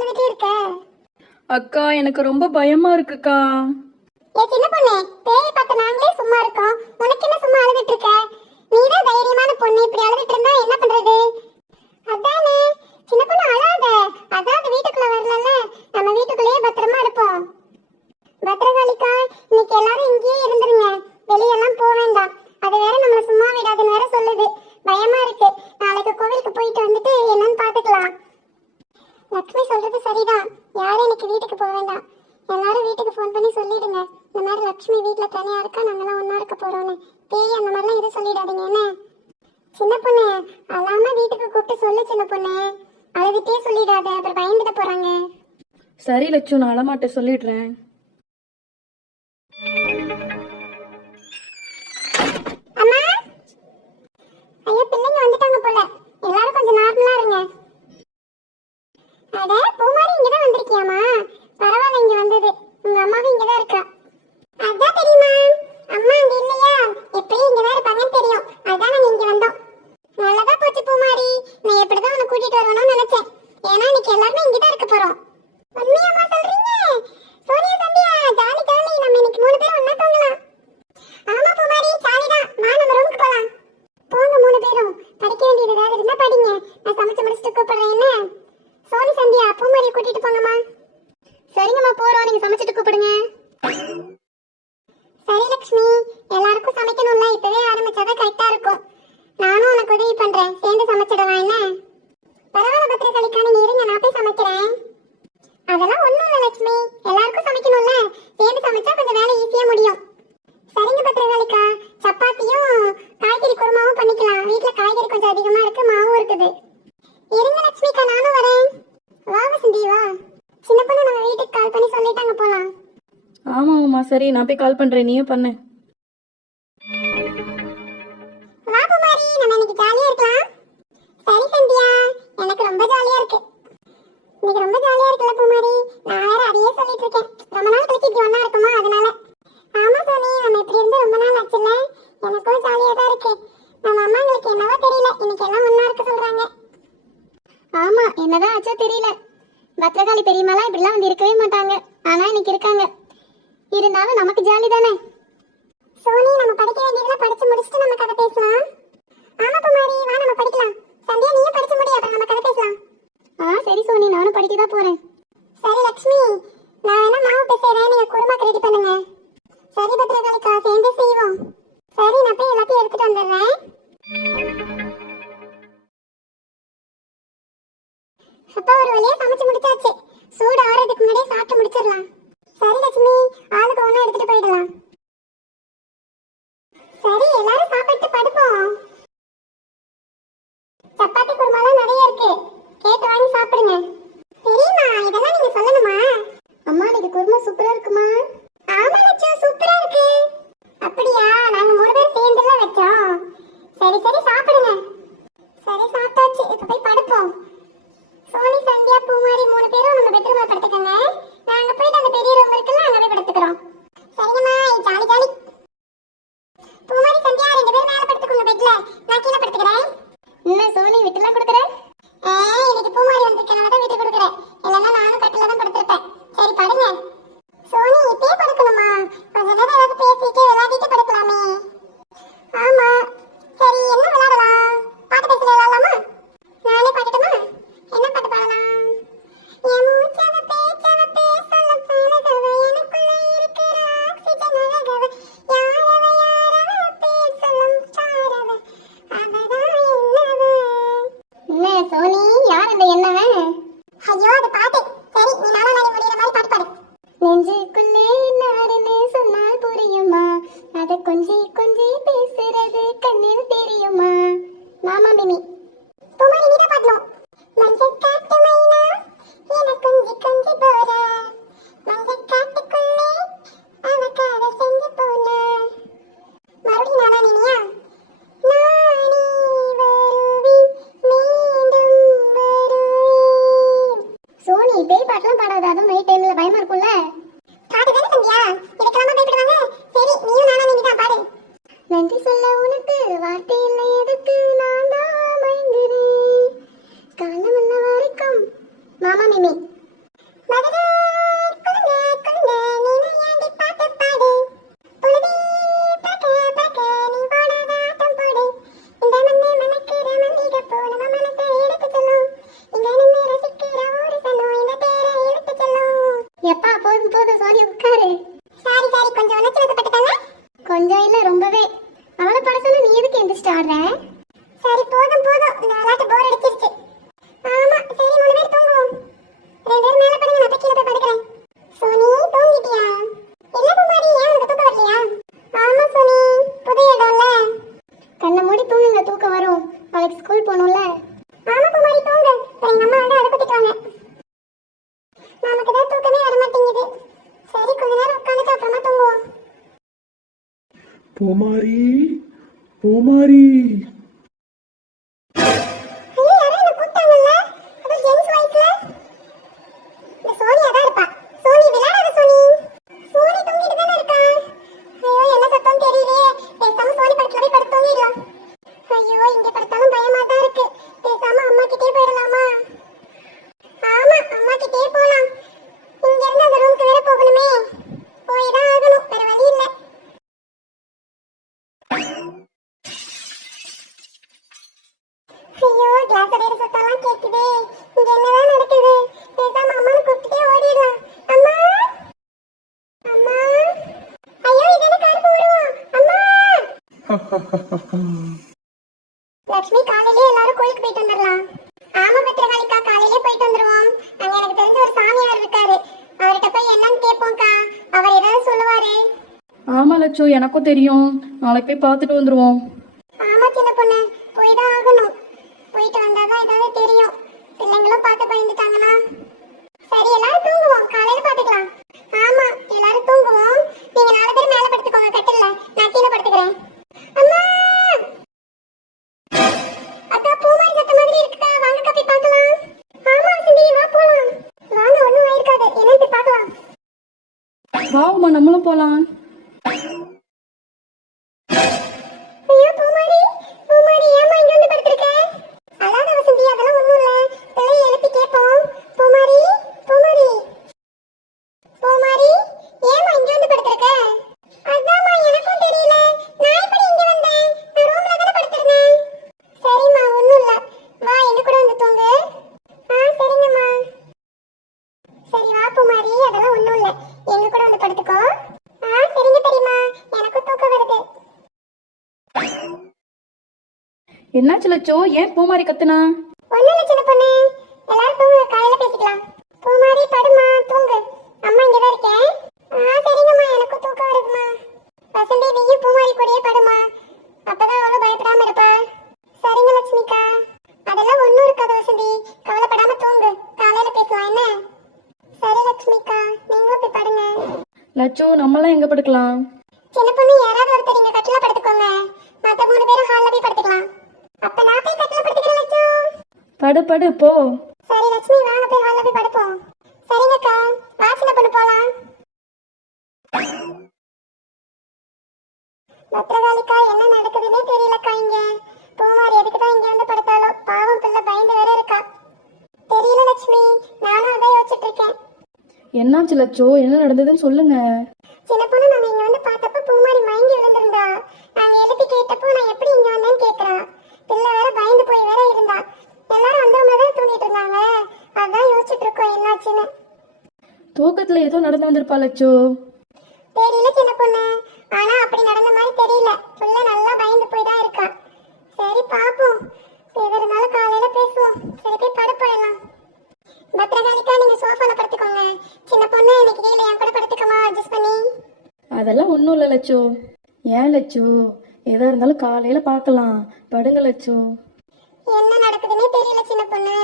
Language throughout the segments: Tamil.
அழுதுட்டே இருக்க? அக்கா எனக்கு ரொம்ப பயமா இருக்குக்கா. ஏ சின்ன பொண்ணு, பேய் பார்த்து நாங்களே சும்மா இருக்கோம், உனக்கு என்ன சும்மா அழுதுட்டு இருக்க? நீதான் தைரியமான பொண்ணு, இப்படி அழுதுட்டு இருந்தா என்ன பண்றது? அதானே சின்ன பொண்ணு அழாத. அதாவது வீட்டுக்குள்ள வரலல்ல, நம்ம வீட்டுக்குள்ளேயே பத்திரமா இருப்போம். பத்திரகாளிக்கா, இன்னைக்கு எல்லாரும் இங்கேயே இருந்துருங்க, வெளியெல்லாம் போக வேண்டாம். அது வேற நம்மள சும்மா விடாதுன்னு வேற சொல்லுது. பயமா இருக்கு. நாளைக்கு கோவிலுக்கு போயிட்டு வந்துட்டு என்னன்னு பாத்துக்கலாம். லக்ஷ்மி சொல்றது சரிதான். யாரும் இன்னைக்கு வீட்டுக்கு போக வேண்டாம். எல்லாரும் வீட்டுக்கு ஃபோன் பண்ணி சொல்லிடுங்க, இந்த மாதிரி லக்ஷ்மி வீட்டுல தனியா இருக்கா, நாங்கெல்லாம் ஒன்னா இருக்க போறோம்னு. பேய் அந்த மாதிரிலாம் எதுவும் சொல்லிடாதீங்க என்ன? சின்ன பொண்ணு, அல்லாம வீட்டுக்கு கூப்பிட்டு சொல்லு சின்ன பொண்ணு. அழுதுட்டே சொல்லிடாத, அப்புறம் பயந்துட்டு போறாங்க. சரி லட்சு, நான் அழமாட்ட சொல்லிடுறேன். அம்மா, ஐயோ பிள்ளைங்க வந்துட்டாங்க போல. எல்லாரும் கொஞ்சம் நார்மலா இருங்க. அட பூமாரி, இங்கதான் வந்திருக்கியாமா? பரவாயில்ல, இங்க வந்தது. உங்க அம்மாவும் இங்கதான் இருக்கா. அதான் தெரியுமா, அம்மா அங்க இல்லையா, எப்படியும் இங்கதான் இருப்பாங்கன்னு தெரியும். அதான் நாங்க இங்க வந்தோம். நல்லதா போச்சு பூமாரி. நான் எப்படிதான் உன்னை கூட்டிட்டு வரணும்னு நினைச்சேன். ஏன்னா இன்னைக்கு எல்லாருமே இங்கதான் இருக்க போறோம். உண்மையாமா சொல்றீங்க? Sonia Sandhya, jolly jolly. நம்ம இன்னைக்கு 3 பேரும் ஒண்ணா தூங்கலாம். ஆமா பூமாரி, ஜாலிதான். வா நம்ம ரூமுக்கு போலாம். போங்க 3 பேரும். படிக்க வேண்டியது ஏதாவது இருந்தா படிங்க. நான் சமைச்சு முடிச்சுட்டு கூப்பிடுறேன் என்ன? சோனி சந்தியா, பூமாரியை கூட்டிட்டு போங்கம்மா. சரிங்கம்மா, போறோம். நீங்க சமைச்சிட்டு கூப்பிடுங்க. சரி லக்ஷ்மி, எல்லாருக்கும் சமைக்கணும்ல, இப்பவே ஆரம்பிச்சாதான் கரெக்டா இருக்கும். நானும் உனக்கு உதவி பண்றேன், சேர்ந்து சமைச்சிடலாம் என்ன? பரவாயில்ல பத்திரகாளிக்கா, நீங்க இருங்க, நான் போய் சமைக்கிறேன். அதெல்லாம் ஒண்ணும் இல்ல லட்சுமி, எல்லாருக்கும் சமைக்கணும்ல, சேர்ந்து சமைச்சா கொஞ்சம் வேலை ஈஸியா முடியும். சரிங்க பத்திரகாளிக்கா, சப்பாத்தியும் காய்கறி குருமாவும் பண்ணிக்கலாம். வீட்டுல காய்கறி கொஞ்சம் அதிகமா இருக்கு, மாவும் இருக்குது. இருங்க லட்சுமிக்கா, நானும் வரேன். வா வசந்தி வா. சின்ன பொண்ணு நம்ம வீட்டுக்கு கால் பண்ணி சொல்லிட்டாங்க, போலாம். ஆமாம்மா, சரி நான் போய் கால் பண்றேன், நீயும் பண்ணு. வா குமாரி, நம்ம இன்னைக்கு ஜாலியா இருக்கலாம். சரி சந்தியா, எனக்கு ரொம்ப ஜாலியா இருக்கு. இன்னைக்கு ரொம்ப ஜாலியா இருக்குல்ல குமாரி? நான் வேற அதையே சொல்லிட்டு இருக்கேன். ரொம்ப நாள் கழிச்சு இப்படி ஒண்ணா இருக்குமா, அதனால. ஆமா சோனி, நம்ம இப்படி இருந்து ரொம்ப நாள் ஆச்சுல்ல. எனக்கும் ஜாலியா தான் இருக்கு. நம்ம அம்மாங்களுக்கு என்னவோ தெரியல, இன்னைக்கு எல்லாம் ஒண்ணா இருக்க சொல்றாங்க. ஆமா, என்னதான் ஆச்சோ தெரியல. பத்ரகாளி பெரியம்மாலாம் இப்படிலாம் வந்து இருக்கவே மாட்டாங்க, ஆனா இன்னைக்கு இருக்காங்க. இருந்தாலும் நமக்கு ஜாலி தானே. சோனி, நம்ம படிக்க வேண்டியதெல்லாம் படிச்சு முடிச்சுட்டு நம்ம கதை பேசலாம். ஆமா குமாரி, வா நம்ம படிக்கலாம். சந்தியா, நீயும் படிச்சு முடி, அப்புறம் நம்ம கதை பேசலாம். சரி சோனி, நானும் படிக்க தான் போறேன். சரி லக்ஷ்மி, நான் வேணா மாவு பேசுறேன், நீங்க குருமா ரெடி பண்ணுங்க. சரி பத்ரகாளிக்கா, சேர்ந்து செய்வோம். சரி, நான் போய் எல்லாத்தையும் எடுத்துட்டு வந்துடுறேன். அப்பா, ஒரு வழியா சமைச்சு முடிச்சாச்சு. சூடு ஆறதுக்கு முன்னாடியே சாப்பிட்டு முடிச்சிடலாம். சரி லட்சுமி, ஆளுக்கு ஒண்ணா எடுத்துட்டு போயிடலாம். சரி, எல்லாரும் சாப்பிட்டு படுப்போம். சப்பாத்தி குருமாலாம் நிறைய இருக்கு, கேட்டு வாங்கி சாப்பிடுங்க. தெரியுமா, இதெல்லாம் நீங்க சொல்லணுமா? அம்மா, இன்னைக்கு குருமா சூப்பரா இருக்குமா? ஆமா லட்சு, சூப்பரா இருக்கு. அப்படியா? நாங்க 3 பேர் சேர்ந்துலாம் வச்சோம். சரி சரி, சாப்பிடுங்க. சரி, சாப்பிட்டாச்சு. இப்ப போய் படுப்போம். சோனி சந்தியா பூமாரி 3 பேரும் நம்ம பெட்ரூம்ல படுத்துக்கங்க. நாங்க போயிட்டு அந்த பெரிய ரூம் இருக்குல்ல, அங்க போய் படுத்துக்கிறோம். சரிங்கம்மா, ஜாலி ஜாலி. பூமாரி சந்தியா 2 பேரும் மேல படுத்துக்கோங்க பெட்ல, நான் கீழே படுத்துக்கிறேன். என்ன சோனி, விட்டுலாம் கொடுக்குறேன்? இன்னைக்கு பூமாரி வந்திருக்கனால தான் விட்டு கொடுக்குறேன், இல்லைன்னா நானும் கட்டில தான் படுத்திருப்பேன். சரி படுங்க. சோனி, இப்பயே படுக்கணுமா? கொஞ்ச நேரம் ஏதாவது பேசிட்டு விளையாடிட்டு படுக்கலாமே. ஆமா. சரி, என்ன விளையாடலாம்? பாட்டு பேச விளையாடலாமா? நானே பாடட்டுமா? என்ன பாட்டு பாடலாம்? என் மூச்சவ பேச்சவ சொல்ல பழகவ, எனக்குள்ள இருக்கிற ஆக்சிஜன் அழகவ, யாரவ யாரவ பேர் சொல்லும் சாரவ, அவதான் என்னவ. என்ன சோனி, யார் அந்த என்னவ? ஐயோ, அது பாட்டு. சரி, நீ நானும் நாளை முடிகிற மாதிரி பாட்டு பாடு. நெஞ்சுக்குள்ளே நாருன்னு சொன்னால் புரியுமா, அத கொஞ்சி கொஞ்சி பேசுறது கண்ணில் தெரியுமா? மாமா மிமி. பூமாரி, நீ தான் பாடணும். மஞ்சள் காட்டு மைனா என கொஞ்சி கொஞ்சி போற, மஞ்சள் காட்டுக்குள்ளே அவ காதல் செஞ்சு போன. மறுபடியும் நானா நீனியா? நானே வருவேன், மீண்டும் வருவேன். சோனி, பேய் பாட்டெல்லாம் பாடாத, அதுவும் நைட் டைம்ல பயமா இருக்கும்ல. பாட்டு தானே சந்தியா, இதுக்கெல்லாம் பயப்படுவாங்க. சரி, நீயும் நானா நீங்க தான் பாடு. நன்றி சொல்ல உனக்கு வார்த்தை இல்லை, எதுக்கு நான் தான் மயங்குறேன் காலம் என்ன வரைக்கும். மாமா மிமி. ஸ்கூல் போகணும்ல. ஆமா பூமாரி தூங்கு. அப்புறம் எங்க அம்மா வந்து அதை குத்திட்டாங்க. நமக்கு தான் தூக்கமே வர மாட்டேங்குது. சரி கொஞ்ச நேரம் உட்காந்துட்டு அப்புறமா தூங்குவோம். பூமாரி பூமாரி ஐயோ யாரோ என்ன கூப்பிட்டாங்கல்ல. அது ஜென்ஸ் வாய்ஸ்ல. இந்த சோனியா தான் இருப்பா. சோனி விளையாடாத சோனி. சோனி தூங்கிட்டு தானே இருக்கா. ஐயோ என்ன சத்தம் தெரியலையே. பேசாம சோனி பக்கத்துல போய் படுத்து தூங்கிடலாம். ஐயோ இங்க படுத்தாலும் பயமா தான் இருக்கு. பேசாம அம்மா கிட்டே போயிடலாமா? ஆமா அம்மா கிட்டே போலாம். இங்க இருந்து அந்த ரூமுக்கு வேற போகணுமே. போய் தான் ஆகணும். வேற வழி இல்ல. ஐயோ கிளாஸ் அடையிற சத்தம்லாம் கேக்குதே. இங்க என்னதான் நடக்குது? பேசாம அம்மான்னு கூப்பிட்டுட்டே ஓடிடலாம். அம்மா அம்மா. ஐயோ இது என்ன கருப்பு உருவம். அம்மா. லட்சுமி காலையிலே எல்லாரும் கோயிலுக்கு போயிட்டு வந்துடலாம். ஆமா பத்திரகாளிக்கா காலையிலே போயிட்டு வந்துருவோம். அங்க எனக்கு தெரிஞ்ச ஒரு சாமியார் இருக்காரு. அவர்கிட்ட போய் என்னன்னு கேட்போம்க்கா. அவர் ஏதாவது சொல்லுவாரு. ஆமா லட்சு, எனக்கும் தெரியும். நாளைக்கு போய் பார்த்துட்டு வந்துருவோம். ஆமா சின்ன பொண்ணு போய் தான் ஆகணும். போயிட்டு வந்தாதான் ஏதாவது தெரியும். பிள்ளைங்களும் பார்த்து பயந்துட்டாங்கன்னா. சரி எல்லாரும் தூங்குவோம். காலையில பாத்துக்கலாம். ஆமா எல்லாரும் தூங்குவோம். நீங்க 4 பேர் மேல படுத்துக்கோங்க கட்டில்ல. நான் கீழே படுத்துக்கிறேன். அம்மா அக்கா பூமாரி சத்த மாதிரி இருக்குக்கா. வாங்க போய் பார்க்கலாம். ஆமா வசந்தி வா போலாம். வாங்க ஒண்ணும் ஆயிருக்காது. என்னன்னு போய் பார்க்கலாம். வாவுமா நம்மளும் போலாம். ஐயோ பூமாரி பூமாரி ஏமா இங்க வந்து படுத்திருக்க? அழாத வசந்தி அதெல்லாம் ஒண்ணும் இல்ல. பிள்ளையை எழுப்பி கேட்போம். பூமாரி பூமாரி பூமாரி ஏமா இங்க வந்து படுத்திருக்க? அதாம்மா எனக்கும் தெரியல. நான் எப்படி இங்க வந்தேன்? நான் ரூம்ல தானே படுத்திருந்தேன். சரிம்மா ஒண்ணும் இல்ல. வா எங்க கூட வந்து தூங்கு. சரிங்கம்மா. சரி வா பூமாரி அதெல்லாம் ஒண்ணும் இல்ல. எங்க கூட வந்து படுத்துக்கோ. சரிங்க பெரியம்மா. எனக்கும் தூக்கம் வருது. என்னாச்சு லட்சு, ஏன் பூமாரி கத்துனா? ஒண்ணும் இல்ல சின்ன பொண்ணு. எல்லாரும் தூங்க காலையில பேசிக்கலாம். பூமாரி படுமா தூங்கு. அம்மா இங்க தான் இருக்கேன். சரிங்கம்மா எனக்கும் தூக்கம் வருதுமா. வசந்தி நீயும் பூமாரி கூடயே படுமா. அப்பதான் அவளும் பயப்படாம இருப்பா. சரிங்க லட்சுமிக்கா. அதெல்லாம் ஒண்ணும் இருக்காது வசந்தி. கவலைப்படாம தூங்கு. காலையில பேசலாம் என்ன? சரி லட்சுமிக்கா நீங்களும் போய் படுங்க. லட்சு நம்மளாம் எங்க படுக்கலாம்? சின்ன பொண்ணு யாராவது ஒருத்தர் இங்க கட்டில படுத்துக்கோங்க. மத்த 3 பேரும் ஹால்ல போய் படுத்துக்கலாம். அப்ப நான் போய் கட்டில படுத்துக்கிறேன் லட்சு. படு படு போ. சரி லட்சுமி வாங்க போய் ஹால்ல போய் படுப்போம். சரிங்கக்கா வா சின்ன பொண்ணு போலாம். பத்திரகாளிக்கா என்ன நடக்குதுன்னே தெரியலக்கா இங்க. பூமாரி எதுக்கு தான் இங்க வந்து படுத்தாலோ. பாவம் பிள்ளை பயந்து வேற இருக்கா. தெரியல லட்சுமி. நானும் அதான் யோசிச்சுட்டு இருக்கேன். என்னாச்சு லட்சு, என்ன நடந்ததுன்னு சொல்லுங்க. சின்ன பொண்ணு நம்ம இங்க வந்து பார்த்தப்ப பூமாரி மயங்கி விழுந்திருந்தா. நாங்க எழுப்பி கேட்டப்போ நான் எப்படி இங்க வந்தேன்னு கேக்குறா. பிள்ளை வேற பயந்து போய் வேற இருந்தா. எல்லாரும் அந்த மாதிரி தான் தூங்கிட்டு இருந்தாங்க. அதான் யோசிச்சுட்டு இருக்கோம் என்னாச்சுன்னு. தூக்கத்துல ஏதோ நடந்து வந்திருப்பா லட்சு. தெரியல சின்ன பொண்ணு. ஆனா அப்படி நடந்த மாதிரி தெரியல. பிள்ளை நல்லா பயந்து போய் தான் இருக்கா. சரி பாப்போம். எது இருந்தாலும் காலையில பேசுவோம். சரி போய் படுப்போம் எல்லாம். பத்திரகாளிக்கா நீங்க சோஃபால படுத்துக்கோங்க. சின்ன பொண்ணு இன்னைக்கு கீழே என் கூட படுத்துக்கமா அட்ஜஸ்ட் பண்ணி. அதெல்லாம் ஒன்றும் இல்லை லட்சு. ஏன் லட்சு, எதா இருந்தாலும் காலையில பார்க்கலாம். படுங்க லட்சு. என்ன நடக்குதுன்னே தெரியல சின்ன பொண்ணு.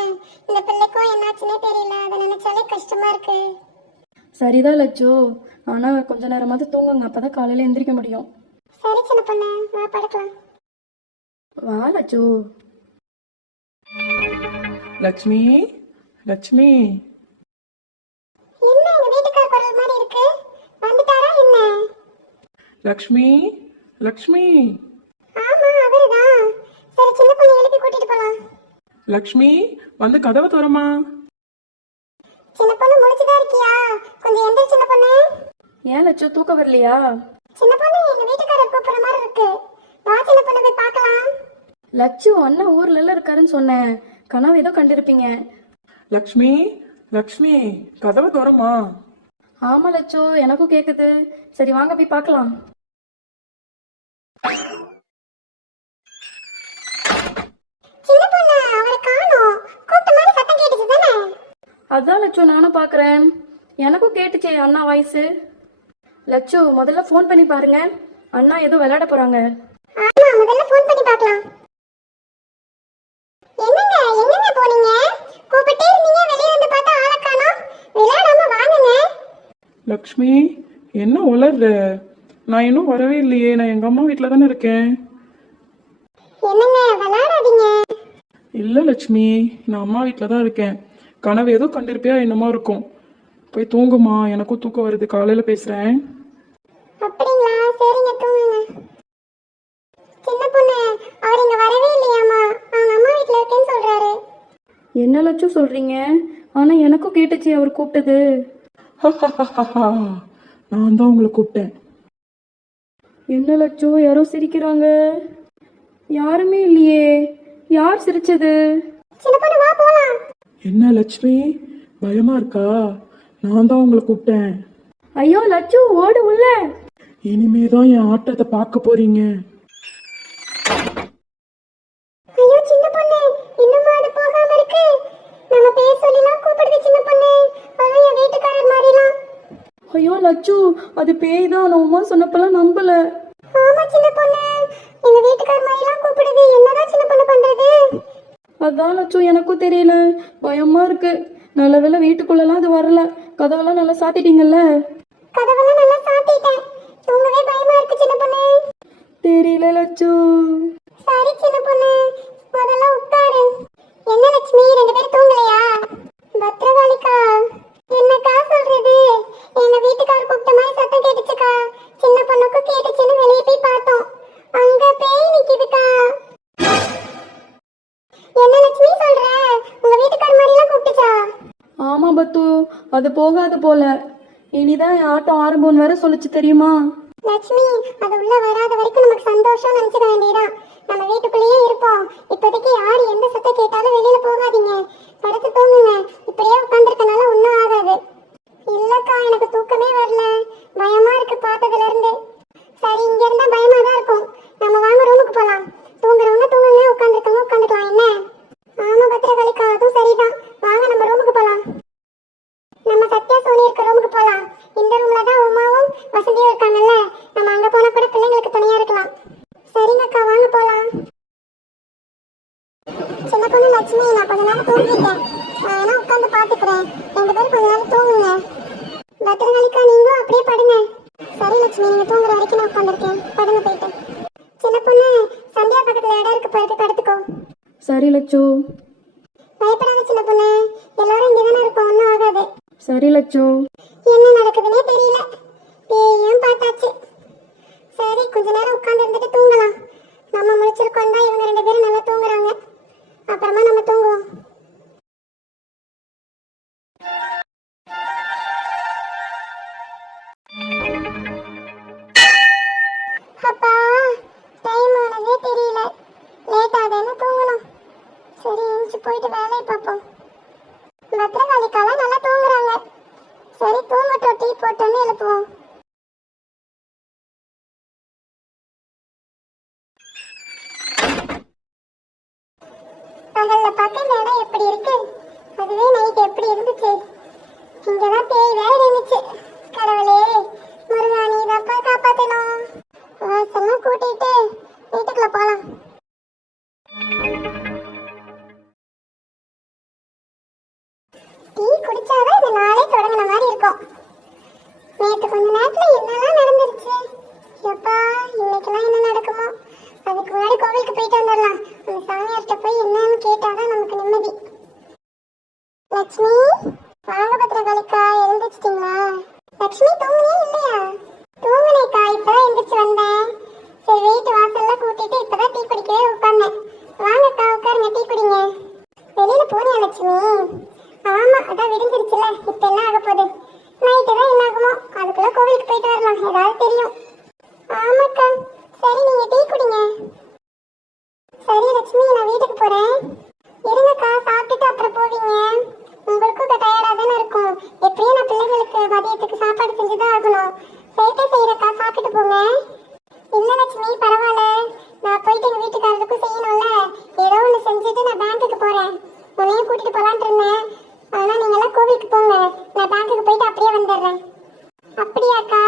இந்த பிள்ளைக்கும் என்னாச்சுன்னே தெரியல. அதை நினைச்சாலே கஷ்டமா இருக்கு. சரிதான் லட்சு, ஆனா கொஞ்ச நேரமாவது தூங்குங்க, அப்பதான் காலையில எந்திரிக்க முடியும். சரி சின்ன பொண்ணு வா படுக்கலாம். வா லட்சு. லட்சுமி லட்சுமி என்ன எங்க வீட்டுக்கார குரல் மாதிரி இருக்கு? வந்துட்டாரா என்ன? லட்சுமி லட்சுமி ஆமா அவருதான். சரி சின்ன பொண்ணு எழுப்பி கூட்டிட்டு போலாம். லட்சுமி வந்து கதவை திறமா. சின்ன பொண்ணு முழிச்சுதான் இருக்கியா? கொஞ்சம் எந்திரி சின்ன பொண்ணு. ஏன் லட்சு, தூக்கம் வரலையா? சின்ன பொண்ணு எங்க வீட்டுக்காரர் கூப்பிடுற மாதிரி இருக்கு. வா சின்ன பொண்ணு போய் பார்க்கலாம். லட்சு அண்ணா ஊர்ல எல்லாம் இருக்காருன்னு சொன்னேன். கனவு ஏதோ கண்டிருப்பீங்க. லட்சுமி லட்சுமி கதவை திறமா. ஆமா லட்சு எனக்கும் கேக்குது. சரி வாங்க போய் பார்க்கலாம். சின்ன பொண்ணு அவரை காணோம். கூப்பிட்ட மாதிரி சத்தம் கேட்டுச்சு தானே? அதான் லட்சு நானும் பாக்குறேன். எனக்கும் கேட்டுச்சே அண்ணா வாய்ஸ். லட்சு முதல்ல ஃபோன் பண்ணி பாருங்க. அண்ணா ஏதோ விளையாட போறாங்க. ஆமா முதல்ல ஃபோன் பண்ணி பார்க்கலாம். லக்ஷ்மி என்ன உளர்ற? நான் இன்னும் வரவே இல்லையே. நான் எங்க அம்மா வீட்டில் தானே இருக்கேன். என்னங்க விளையாடாதீங்க. இல்லை லட்சுமி, நான் அம்மா வீட்டில் தான் இருக்கேன். கனவு ஏதோ கண்டிருப்பியா என்னமோ இருக்கும். போய் தூங்குமா, எனக்கும் தூக்கம் வருது. காலையில் பேசுகிறேன். அப்படிங்களா? சரிங்க, தூங்குங்க. சின்ன பொண்ணு, அவர் இங்க வரவே இல்லையாமா? அவங்க அம்மா வீட்ல இருக்கேன்னு சொல்றாரு. என்ன லட்சு சொல்றீங்க? ஆனா எனக்கும் கேட்டுச்சு அவர் கூப்பிட்டது. நான் தான் உங்களை கூப்பிட்டேன். என்ன லட்சு, யாரோ சிரிக்கிறாங்க. யாருமே இல்லையே. யார் சிரிச்சது? சின்ன பொண்ணு வா போலாம். என்ன லட்சுமி, பயமா இருக்கா? நான் தான் உங்களை கூப்பிட்டேன். ஐயோ லட்சு, ஓடு உள்ள. இனிமே தான் என் ஆட்டத்தை பார்க்க போறீங்க. ஐயோ சின்ன பொண்ணு, இன்னுமா அது போகாம இருக்கு? நம்ம பேர் சொல்லிலாம் கூப்பிடுது சின்ன பொண்ணு. அதுவும் என் வீட்டுக்காரர் மாதிரிலாம். ஐயோ லட்சு, அது பேய் தான். நான் உமா சொன்னப்பெல்லாம் நம்பல. ஆமா சின்ன பொண்ணு, எங்க வீட்டுக்காரர் மாதிரிலாம் கூப்பிடுது. என்னதான் சின்ன பொண்ணு பண்றது? அதான் லட்சு, எனக்கும் தெரியல. பயமா இருக்கு. நல்ல வேளை வீட்டுக்குள்ளலாம் அது வரல. கதவெல்லாம் நல்லா சாத்திட்டீங்கல்ல? கதவெல்லாம் நல்லா சாத்திட்டேன். தூங்கவே பயமா இருக்கு சின்ன பொண்ணு. தெரியல லட்சு. சரி சின்ன பொண்ணு, முதல்ல உட்காரு. என்ன லட்சுமி, ரெண்டு பேரும் தூங்கலையா? பத்ரகாளிக்கா, என்னக்கா சொல்றது? எங்க வீட்டுக்காரர் கூப்பிட்ட மாதிரி சத்தம் கேட்டுச்சுக்கா. சின்ன பொண்ணுக்கும் கேட்டுச்சுன்னு வெளியே போய் பார்த்தோம். அங்க பேய் நிக்குதுக்கா. என்ன லட்சுமி சொல்ற? உங்க வீட்டுக்காரர் மாதிரி எல்லாம் கூப்பிட்டுச்சா? ஆமா பத்து, அது போகாது போல. இனிதான் என் ஆட்டம் ஆரம்பம்னு வேற சொல்லுச்சு தெரியுமா? லட்சுமி, அது உள்ள வராத வரைக்கும் நமக்கு சந்தோஷம் நினைச்சிட வேண்டியதான். நம்ம வீட்டுக்குள்ளேயே இருப்போம். இப்போதைக்கு யாரு எந்த சத்தம் கேட்டாலும் வெளியில போகாதீங்க. படுத்து தூங்குங்க. இப்படியே உட்காந்துருக்கனால ஒன்றும் ஆகாது. இல்லக்கா, எனக்கு தூக்கமே வரல. பயமா இருக்கு பார்த்ததுல இருந்து. சரி, இங்க இருந்தா பயமா தான் இருக்கும். நம்ம வாங்க ரூமுக்கு போலாம். தூங்குறவங்க தூங்குங்க, உட்காந்துருக்கவங்க உட்காந்துக்கலாம். என்ன? ஆமா பத்திரகாளிக்கா, அதுவும் சரிதான். வாங்க நம்ம ரூமுக்கு போலாம். நம்ம சத்யா சோனி இருக்க ரூமுக்கு போலாம். இந்த ரூம்ல தான் உமாவும் வசந்தியும் இருக்காங்கல்ல. நம்ம அங்க போனா கூட பிள்ளைங்களுக்கு துணையா இருக்கலாம். சரிங்கக்கா, வாங்க போலாம். சின்ன பொண்ணு லட்சுமி, நான் கொஞ்ச நேரம் தூங்கிட்டேன். நான் வேணா உட்காந்து பாத்துக்கிறேன். ரெண்டு பேரும் கொஞ்ச நேரம் தூங்குங்க. பத்திரகாளிக்கா, நீங்களும் அப்படியே படுங்க. சரி லட்சுமி, நீங்க தூங்குற வரைக்கும் நான் உட்காந்துருக்கேன். படுங்க போயிட்டு. சின்ன பொண்ணு, சந்தியா பக்கத்துல இடம் இருக்கு, போயிட்டு படுத்துக்கோ. சரி லட்சு. பயப்படாத சின்ன பொண்ணு, எல்லாரும் இங்கதானே இருக்கோம், ஒன்றும் ஆகாது. சரி லட்சு. என்ன நடக்குதுன்னே தெரியல. பேயும் பார்த்தாச்சு. சரி, கொஞ்ச நேரம் உட்கார்ந்து இருந்துட்டு தூங்கலாம். நம்ம முழிச்சிருக்கோம் தான், இவங்க ரெண்டு பேரும் நல்லா தூங்குறாங்க. அப்புறமா நம்ம தூங்குவோம். அப்பா, டைம் ஆனதே தெரியல. லேட் ஆகுதுன்னு தூங்கணும். சரி, எழுந்துச்சு போயிட்டு வேலையை பார்ப்போம். பத்திரகாளிக்காலாம் நல்லா தூங்குறாங்க. சரி, தூங்கட்டும். டீ போட்டு வந்து எழுப்புவோம். பகல்ல பார்க்க இந்த இடம் எப்படி இருக்கு? அதுவே நைட் எப்படி இருந்துச்சு? இங்கதான் பேய் வேற இருந்துச்சு. கடவுளே, முருகா, நீ தப்பா காப்பாத்தணும். வாசல்லாம் கூட்டிட்டு வீட்டுக்குள்ள போலாம். டீ குடிச்சாதான் இந்த நாளே தொடங்கின மாதிரி இருக்கும். நேற்று கொஞ்ச நேரத்துல என்னெல்லாம் நடந்துருச்சு? எப்பா, இன்னைக்கெல்லாம் என்ன நடக்குமோ? அதுக்கு முன்னாடி கோவிலுக்கு போயிட்டு வந்துடலாம். அந்த சாமியார்கிட்ட போய் என்னன்னு கேட்டாதான் நமக்கு நிம்மதி. லட்சுமி, வாங்க பத்திரகாளிக்கா, எழுந்திரிச்சிட்டீங்களா? லட்சுமி, தூங்குனியே இல்லையா? தூங்குனேக்கா, இப்பதான் எந்திரிச்சு வந்தேன். சரி, வீட்டு வாசல்ல கூட்டிட்டு இப்பதான் டீ குடிக்கவே உட்கார்ந்தேன். வாங்கக்கா, உட்காருங்க, டீ குடிங்க. வெளியில போனியா லட்சுமி? ஆமா, அதான் விடிஞ்சிருச்சுல. இப்ப என்ன ஆக போகுது? நைட்டு தான் என்ன ஆகுமோ? அதுக்குள்ள கோவிலுக்கு போயிட்டு வரலாம், ஏதாவது தெரியும். ஆமாக்கா. சரி, நீங்க டீ குடிங்க. சரி லட்சுமி, நான் வீட்டுக்கு போறேன். இருங்கக்கா, சாப்பிட்டுட்டு அப்புறம் போவீங்க. உங்களுக்கும் டயர்டா தானே இருக்கும். எப்படியும் நான் பிள்ளைங்களுக்கு மதியத்துக்கு சாப்பாடு செஞ்சுதான் ஆகணும். சேர்த்தே செய்யறக்கா, சாப்பிட்டு போங்க. இல்ல லட்சுமி, பரவாயில்ல. நான் போயிட்டு எங்க வீட்டுக்காரருக்கும் செய்யணும்ல. ஏதோ ஒண்ணு செஞ்சுட்டு நான் பேங்க்குக்கு போறேன். உன்னையும் கூட்டிட்டு போலான்ட்டு இருந்தேன். ஆனா நீங்க எல்லாம் கோவிலுக்கு போங்க. நான் பேங்க்குக்கு போயிட்டு அப்படியே வந்துடுறேன். அப்படியாக்கா?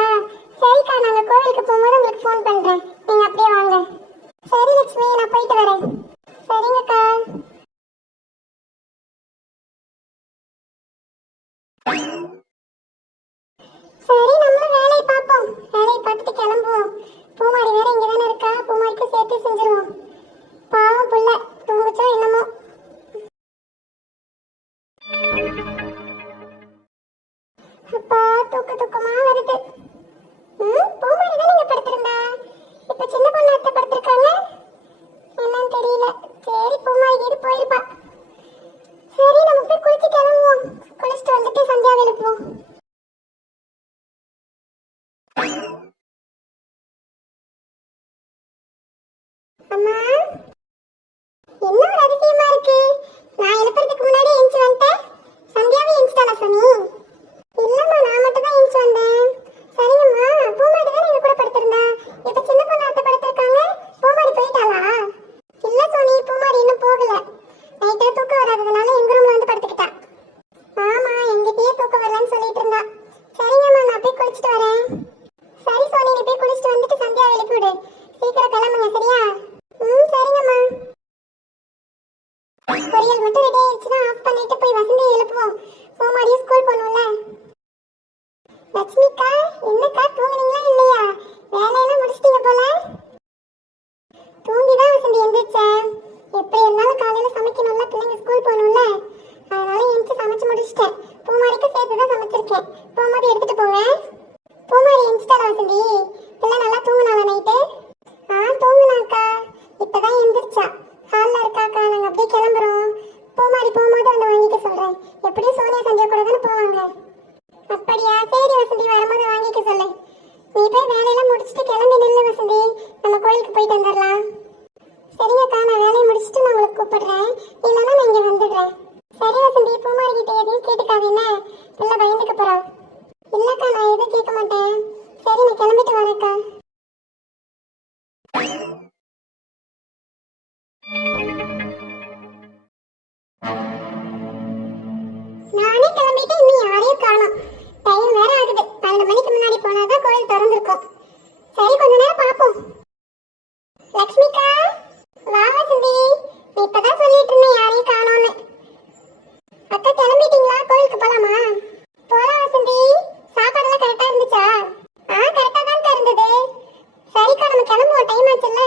சரிக்கா, நாங்க கோவிலுக்கு போகும்போது உங்களுக்கு ஃபோன் பண்றேன். நீங்க அப்படியே வாங்க. சரி லட்சுமி, நான் போயிட்டு வரேன். சரிங்கக்கா. சரி எங்கேயாவது போயிருப்பா. சரி நம்ம போய் குளிச்சு கிளம்புவோம். குளிச்சுட்டு வந்துட்டு சந்தியாவை எழுப்புவோம். அம்மா, என்ன ஒரு அதிசயமா இருக்கு. நான் எழுப்புறதுக்கு முன்னாடி எந்திச்சு வந்துட்டேன். சந்தியாவே எந்திச்சிட்டாளா சனி? இல்லம்மா, நான் மட்டும் தான் எந்திச்சு வந்தேன். சரிங்கம்மா, பூமாரி தான் எங்க கூட படுத்திருந்தா. இப்ப சின்ன பொண்ணு அத்தை படுத்திருக்காங்க. பூமாரி போயிட்டாளா? இல்ல சோனி, பூமாரி இன்னும் போகல. நைட்டு தூக்கம் வராததுனால எங்க ரூம்ல வந்து படுத்துக்கிட்டா. ஆமா, எங்கிட்டயே தூக்கம் வரலன்னு சொல்லிட்டு இருந்தா. சரிங்கம்மா, நான் போய் குளிச்சுட்டு வரேன். சரி சோனி, நீ போய் குளிச்சுட்டு வந்துட்டு சந்தியாவை எழுப்பி விடு. சீக்கிரம் கிளம்புங்க, சரியா? சரிங்கம்மா. பொரியல் மட்டும் ரெடி ஆயிடுச்சுன்னா ஆஃப் பண்ணிட்டு போய் வசந்தியை எழுப்புவோம். பூமாரியும் ஸ்கூல் போகணும்ல. லட்சுமிக்கா, என்னக்கா தூங்குனீங்களா இல்லையா? வேலையெல்லாம் முடிச்சிட்டீங்க போல. தூங்கிதான் வசந்தி எந்திரிச்சேன். எப்படி இருந்தாலும் காலையில சமைக்கணும்ல, பிள்ளைங்க ஸ்கூல் போகணும்ல. அதனால எந்திரிச்சு சமைச்சு முடிச்சிட்டேன். பூமாரிக்கு சேர்த்து தான் சமைச்சிருக்கேன். பூமாரி எடுத்துட்டு போங்க. பூமாரி எந்திரிச்சிட்டாளா வசந்தி? பிள்ளை நல்லா தூங்குனாளா நைட்டு? தூங்குனாக்கா. இப்பதான் எந்திரிச்சா. ஹால்ல இருக்காக்கா. நாங்க அப்படியே கிளம்புறோம். பூமாரி போகும்போது வந்து வாங்கிக்க சொல்றேன். எப்படியும் சோனியா சந்தியா கூட தானே போவாங்க. அப்படியா? சரி வசந்தி, வரும்போது வாங்கிக்க சொல்லு. நீ போய் வேலையெல்லாம் முடிச்சுட்டு கிளம்பி நில்லு வசந்தி. நம்ம கோயிலுக்கு போயிட்டு வந்துடலாம். சரிங்கக்கா, நான் வேலையை முடிச்சுட்டு நான் உங்களுக்கு கூப்பிடுறேன். இல்லைன்னா நான் இங்கே வந்துடுறேன். சரி வசந்தி, பூமாரி கிட்ட எதையும் கேட்டுக்காதீங்க. பிள்ளை பயந்துக்க போறா. இல்லக்கா, நான் எதுவும் கேட்க மாட்டேன். சரி, நான் கிளம்பிட்டு வரேன்க்கா. நானே கிளம்பிட்டு இன்னும் யாரையும் காணோம். டைம் வேற ஆகுது. 12 மணிக்கு முன்னாடி போனாதான் கோயில் திறந்திருக்கும். சரி, கொஞ்ச நேரம் பாப்போம். லட்சுமிக்கா, வா வசந்தி. நீ இப்பதான் சொல்லிட்டு இருந்தேன் யாரையும் காணோம்னு. அக்கா கிளம்பிட்டீங்களா? கோயிலுக்கு போலாமா? போலாம் வசந்தி. சாப்பாடெல்லாம் கரெக்டா இருந்துச்சா? கரெக்டா தான் இருந்தது. சரிக்கா, நம்ம கிளம்புவோம். டைம் ஆச்சுல்ல.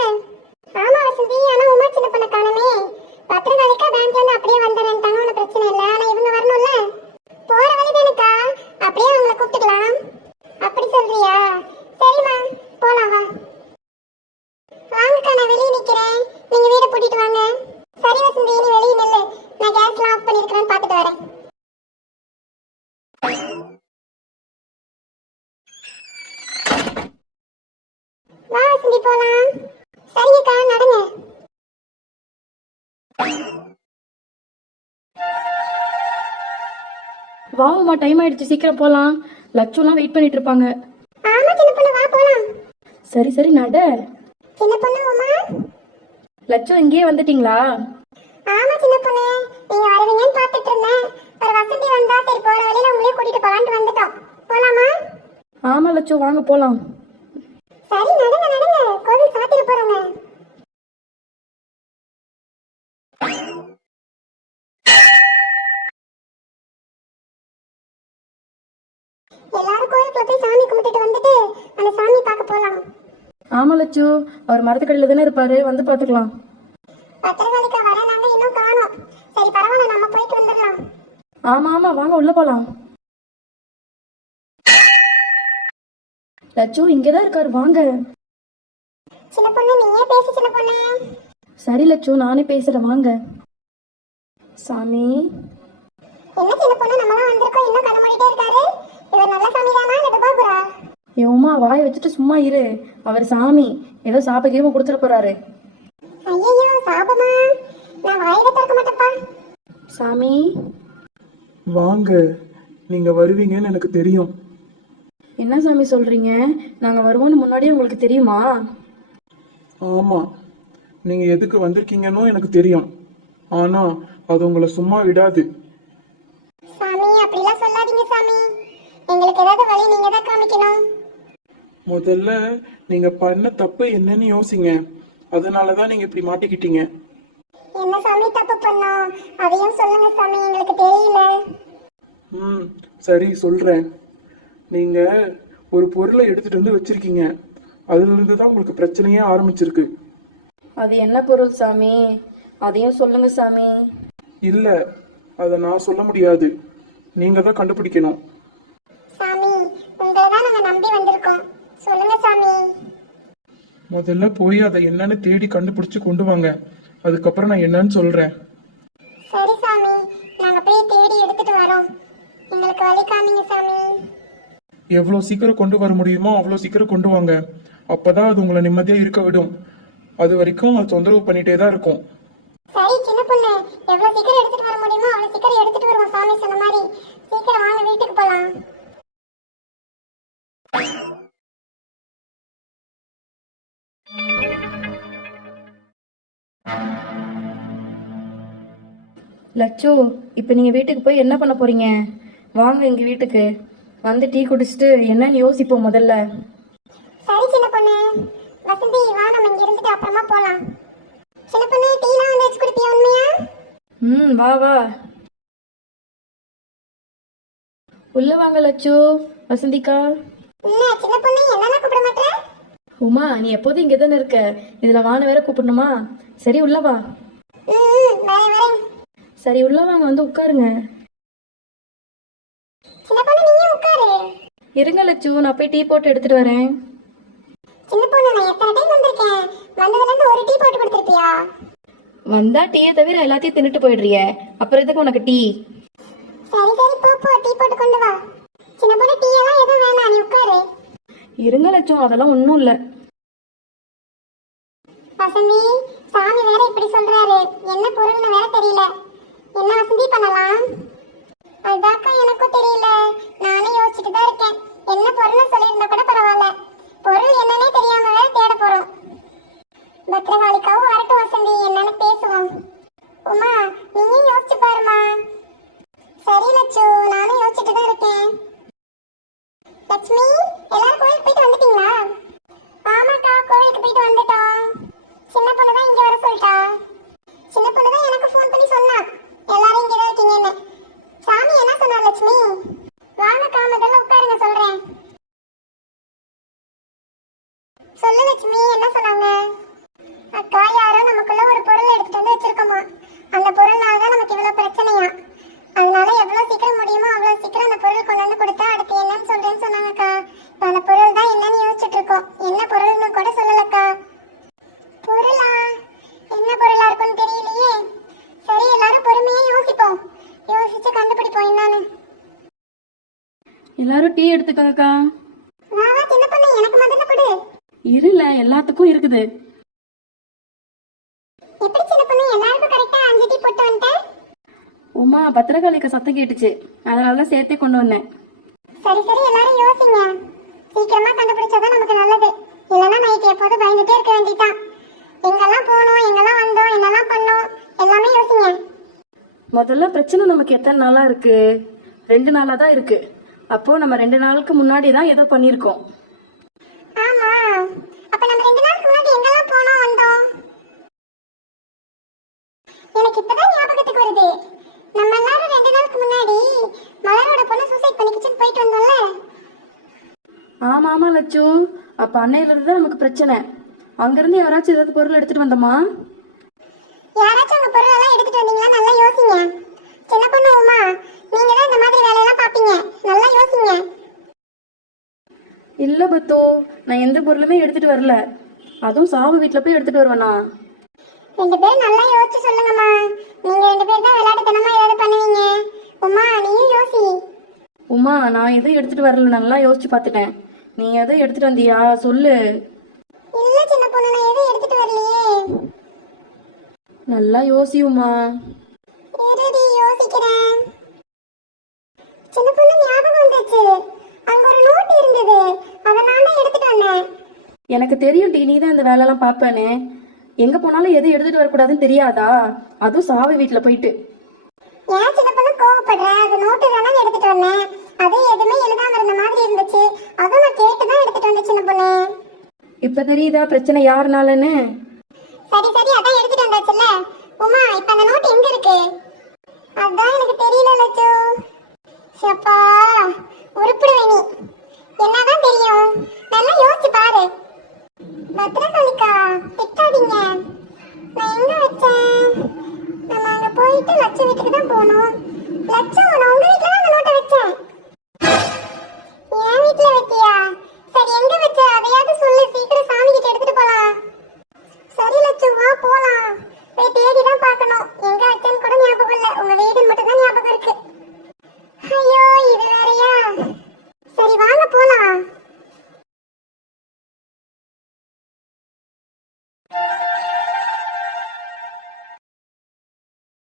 ஆமா வசந்தி, ஆனா உமா சின்ன பொண்ணை காணுமே. பத்திரநாளைக்கா பேங்க்ல இருந்து அப்படியே வந்துடுறேன்ட்டாங்க. ஒன்றும் பிரச்சனை இல்லை. ஆனா இவங்க வரணும்ல. போற வழிதானுக்கா, அப்படியே அவங்கள கூப்பிட்டுக்கலாம். அப்படி சொல்றியா? சரிம்மா, போலாம். வா வாங்கக்கா, நான் வெளியே நிக்கிறேன். நீங்க வீட பூட்டிட்டு வாங்க. சரி வசந்தி, நீ வெளியே நில்லு. நான் கேஸ்லாம் ஆஃப் பண்ணிருக்கிறேன்னு பார்த்துட்டு வரேன். வா வசந்தி, போலாம். சரிங்கக்கா, நடங்க. வாவுமா, டைம் ஆயிடுச்சு, சீக்கிரம் போலாம். லட்சுலாம் வெயிட் பண்ணிட்டு இருப்பாங்க. ஆமா சின்ன பொண்ணு, வா போலாம். சரி சரி, நட. சின்ன பொண்ணு, உமா. லட்சு, இங்கேயே வந்துட்டீங்களா? ஆமா சின்ன பொண்ணு, நீங்க வருவீங்கன்னு பார்த்துட்டு இருந்தேன். ஒரு வசந்தி வந்தா சரி போற வழியில உங்களையும் கூட்டிட்டு போலான்ட்டு வந்துட்டோம். போலாமா? ஆமா லட்சு, வாங்க போலாம். சரி, நடங்க நடங்க. கோவில் சாத்திர போறாங்க. எல்லாரும் கோயிலுக்குள்ள போய் சாமி கும்பிட்டுட்டு வந்துட்டு அந்த சாமி பார்க்க போலாம். ஆமா லட்சு, அவர் மரத்துக்கடியில தானே இருப்பாரு, வந்து பாத்துக்கலாம். பத்திரகாளிக்கா வரேனாங்க, இன்னும் காணோம். சரி பரவாயில்ல, நம்ம போயிட்டு வந்துடலாம். ஆமா ஆமா, வாங்க உள்ள போலாம். லட்சு இங்கதான் இருக்காரு, வாங்க. சின்ன பொண்ணு, நீயே பேசு சின்ன பொண்ணு. சரி லட்சு, நானே பேசுறேன், வாங்க. சாமி. என்ன சின்ன பொண்ணு, நம்மலாம் வந்திருக்கோம், இன்னும் கண்ண மூடிட்டே இருக்காரு. இவர் நல்ல சாமி தானா இல்ல பாபுரா? ஏமா, வாயை வச்சுட்டு சும்மா இரு. அவர் சாமி, ஏதோ சாபகீரமா கொடுத்துட போறாரு. ஐயோ, சாபமா? நான் வாயில திறக்க மாட்டேப்பா. சாமி. வாங்க, நீங்க வருவீங்கன்னு எனக்கு தெரியும். என்ன சாமி சொல்றீங்க? நாங்க வருவோம்னு முன்னாடியே உங்களுக்கு தெரியுமா? ஆமா, நீங்க எதுக்கு வந்திருக்கீங்கன்னு எனக்கு தெரியும். ஆனா அது உங்களை சும்மா விடாது. சாமி, அப்படிலாம் சொல்லாதீங்க சாமி. எங்களுக்கு ஏதாவது வழி நீங்க தான் காமிக்கணும். முதல்ல நீங்க பண்ண தப்பு என்னன்னு யோசிங்க. அதனாலதான் நீங்க இப்படி மாட்டிக்கிட்டீங்க. என்ன சாமி தப்பு பண்ணோம்? அதையும் சொல்லுங்க சாமி, எங்களுக்கு தெரியல. சரி சொல்றேன். நீங்க ஒரு பொருளை எடுத்துட்டு வந்து வச்சிருக்கீங்க. அதுல இருந்து தான் உங்களுக்கு பிரச்சனையே ஆரம்பிச்சிருக்கு. அது என்ன பொருள் சாமி? அதையும் சொல்லுங்க சாமி. இல்ல, அதை நான் சொல்ல முடியாது. நீங்க தான் கண்டுபிடிக்கணும். சாமி, உங்களை தான் நாங்க நம்பி வந்திருக்கோம். சொல்லுங்க சாமி. முதல்ல போய் அதை என்னன்னு தேடி கண்டுபிடிச்சு கொண்டு வாங்க. அதுக்கப்புறம் நான் என்னன்னு சொல்றேன். சரி சாமி, நாங்க போய் தேடி எடுத்துட்டு வரோம். எங்களுக்கு வழி காமிங்க சாமி. எவ்வளோ சீக்கிரம் கொண்டு வர முடியுமோ அவ்வளோ சீக்கிரம் கொண்டு வாங்க. அப்பதான் அது உங்களை நிம்மதியா இருக்க விடும். அது வரைக்கும் அது தொந்தரவு பண்ணிட்டே தான் இருக்கும். சரி சின்ன பொண்ணு, எவ்வளவு சீக்கிரம் எடுத்துட்டு வர முடியுமோ அவ்வளவு சீக்கிரம் எடுத்துட்டு வருவோம் சாமி சொன்ன மாதிரி. சீக்கிரம் வாங்க, வீட்டுக்கு போலாம். லட்சு, இப்போ நீங்கள் வீட்டுக்கு போய் என்ன பண்ண போறீங்க? வாங்க எங்கள் வீட்டுக்கு வந்து டீ குடிச்சிட்டு என்னன்னு யோசிப்போம் முதல்ல. சரி சின்ன பொண்ணு. வசந்தி வா, நம்ம இங்க இருந்துட்டு அப்புறமா போலாம். சின்ன பொண்ணு, டீலாம் வந்து வச்சு குடிப்பியா உண்மையா? வா வா உள்ள வாங்க லட்சு. வசந்திக்கா. என்ன சின்ன பொண்ணு, என்னெல்லாம் கூப்பிட மாட்டேன்? உமா, நீ எப்போதும் இங்கே தானே இருக்க, இதில் வான வேற கூப்பிடணுமா? சரி உள்ள வா. வரேன் வரேன். சரி உள்ள வாங்க, வந்து உட்காருங்க. சின்ன பொண்ணு, நீயும் உட்காரு. இருங்க லட்சு, நான் போய் டீ போட்டு எடுத்துட்டு வரேன். சின்ன பொண்ணு, நான் எத்தனை டைம் வந்திருக்கேன். வந்ததுல இருந்து ஒரு டீ போட்டு கொடுத்துருப்பியா? வந்தா டீயை தவிர எல்லாத்தையும் தின்னுட்டு போயிடுறிய, அப்புறம் எதுக்கு உனக்கு டீ? சரி சரி, போ போ, டீ போட்டு கொண்டு வா. சின்ன பொண்ணு, டீ எல்லாம் எதுவும் வேணாம், நீ உட்காரு. இருங்க லட்சு, அதெல்லாம் ஒன்றும் இல்லை. வசந்தி, சாமி வேற இப்படி சொல்றாரு, என்ன பொருள்னு வேற தெரியல. என்ன வசந்தி பண்ணலாம்? அதாக்கா எனக்கும் தெரியல. நானும் யோசிச்சுட்டு தான் இருக்கேன். என்ன பொருள்னு சொல்லியிருந்தா கூட பரவாயில்ல, பொருள் என்னன்னே தெரியாம வேற தேட போறோம். பத்திரகாளிக்காவும் வரட்டும் வசந்தி, என்னன்னு பேசுவோம். உமா, நீயும் யோசிச்சு பாருமா. சரி லட்சு, நானும் யோசிச்சுட்டு தான் இருக்கேன். லட்சுமி, எல்லாரும் கோயிலுக்கு போயிட்டு வந்துட்டீங்களா? ஆமாக்கா, கோயிலுக்கு போயிட்டு வந்துட்டோம். சின்ன பொண்ணு தான் இங்க வர சொல்லிட்டா. சின்ன பொண்ணு தான் எனக்கு ஃபோன் பண்ணி சொன்னா எல்லாரும் இங்க தான் இருக்கீங்கன்னு. சாமி என்ன சொன்னா லட்சுமி? வாங்கக்கா, முதல்ல உட்காருங்க, சொல்றேன். சொல்லு லட்சுமி, என்ன சொன்னாங்க? அக்கா, யாரோ நமக்குள்ள ஒரு பொருள் எடுத்துட்டு வந்து வச்சிருக்கோமா. அந்த பொருள்னால தான் நமக்கு இவ்வளவு பிரச்சனையா. அதனால எவ்வளவு சீக்கிரம் முடியுமோ அவ்வளவு சீக்கிரம் அந்த பொருள் கொண்டு வந்து கொடுத்தா அடுத்து என்னன்னு சொல்றேன்னு சொன்னாங்கக்கா. இப்ப அந்த பொருள் தான் என்னன்னு யோசிச்சுட்டு இருக்கோம். என்ன பொருள்னு கூட சொல்லலக்கா. பொருளா? என்ன பொருளா இருக்கும்னு தெரியலையே. சரி, எல்லாரும் பொறுமையா யோசிப்போம். யோசிச்சு கண்டுபிடிப்போம் என்னன்னு. எல்லாரும் டீ எடுத்துக்கோங்கக்கா. வா வா சின்ன பொண்ணு, எனக்கு முதல்ல கொடு. இருல, எல்லாத்துக்கும் இருக்குது. எப்படி சின்ன பொண்ணு, எல்லாருக்கும் கரெக்டா 5 டீ போட்டு வந்துட்டேன்? உமா, பத்திரகாளிக்கு சத்தம் கேட்டுச்சு, அதனால சேர்த்தே கொண்டு வந்தேன். சரி சரி, எல்லாரும் யோசிங்க. சீக்கிரமா கண்டுபிடிச்சாதான் நமக்கு நல்லது. இல்லைன்னா நைட் எப்போதும் பயந்துட்டே இருக்க வேண்டியதான். எங்கெல்லாம் போனோம், எங்கெல்லாம் வந்தோம், என்னெல்லாம் பண்ணோம், எல்லாமே யோசிங்க. முதல்ல பிரச்சனை நமக்கு எத்தனை நாளா இருக்கு? 2 நாளா தான் இருக்கு. அப்போ நம்ம 2 நாளுக்கு முன்னாடி தான் ஏதோ பண்ணியிருக்கோம். ஆமா, அப்ப நம்ம 2 நாளுக்கு முன்னாடி எங்கெல்லாம் போனோம் வந்தோம்? எனக்கு இப்பதான் ஞாபகத்துக்கு வருது. நம்ம எல்லாரும் 2 நாளுக்கு முன்னாடி மலரோட பொண்ணு சூசைட் பண்ணிக்கிச்சுன்னு போயிட்டு வந்தோம்ல. ஆமா ஆமா லட்சு, அப்ப அன்னையில இருந்து தான் நமக்கு பிரச்சனை. அங்கிருந்து யாராச்சும் ஏதாவது பொருள் எடுத்துட்டு வந்தோமா? யாராச்சும் உங்க பொருள் எல்லாம் எடுத்துட்டு வந்தீங்களா? நல்லா யோசிங்க. சின்ன பொண்ணு உமா, நீங்க தான் இந்த மாதிரி வேலையெல்லாம் பாப்பீங்க, நல்லா யோசிங்க. இல்ல பத்து, நான் எந்த பொருளுமே எடுத்துட்டு வரல. அதுவும் சாவு வீட்டுல போய் எடுத்துட்டு வருவேனா? 2 பேரும் நல்லா யோசிச்சு சொல்லுங்கம்மா. நீங்க 2 பேர் தான் விளையாட்டுத்தனமா ஏதாவது பண்ணுவீங்க. உமா, நீயும் யோசி. உமா, நான் எதுவும் எடுத்துட்டு வரல, நல்லா யோசிச்சு பார்த்துட்டேன். நீ எதுவும் எடுத்துட்டு வந்தியா சொல்லு. இல்ல சின்ன பொண்ணு, நான் எதுவும் எடுத்துட்டு வரலையே. நல்லா யோசி உமா. இருடி, யோசிக்கிறேன். சின்ன பொண்ணு, ஞாபகம் வந்துச்சு. அங்க ஒரு நோட் இருந்தது, அதை நான் தான் எடுத்துட்டு வந்தேன். எனக்கு தெரியும் டி, நீ தான் இந்த வேலையெல்லாம் பார்ப்பேன்னு. எங்க போனாலும் எது எடுத்துட்டு வரக்கூடாதுன்னு தெரியாதா? அதுவும் சாவி வீட்டுல போயிட்டு. ஏன் சின்ன பொண்ணு கோவப்படுற? அது நோட்டு தானே எடுத்துட்டு வந்தேன். அது எதுவுமே எழுதாம இருந்த மாதிரி இருந்துச்சு, அதுவும் நான் கேட்டுதான் எடுத்துட்டு வந்தேன் சின்ன பொண்ணு. இப்ப தெரியுதா பிரச்சனை யாருனாலன்னு? சரி சரி, அதான் எடுத்துட்டு வந்தாச்சுல்ல. உமா, இப்ப அந்த நோட் எங்க இருக்கு? அதான் எனக்கு தெரியல லட்சு. ஷப்பா, உருப்பிடுவே நீ. என்னதான் தெரியும், நல்லா யோசிச்சு பாரு. பத்திரகாளிக்கா, திட்டாதீங்க. நான் எங்க வச்சேன்? நம்ம அங்க போயிட்டு லட்சு வீட்டுக்கு தான் போகணும். லட்சு, நான் உங்க வீட்டுல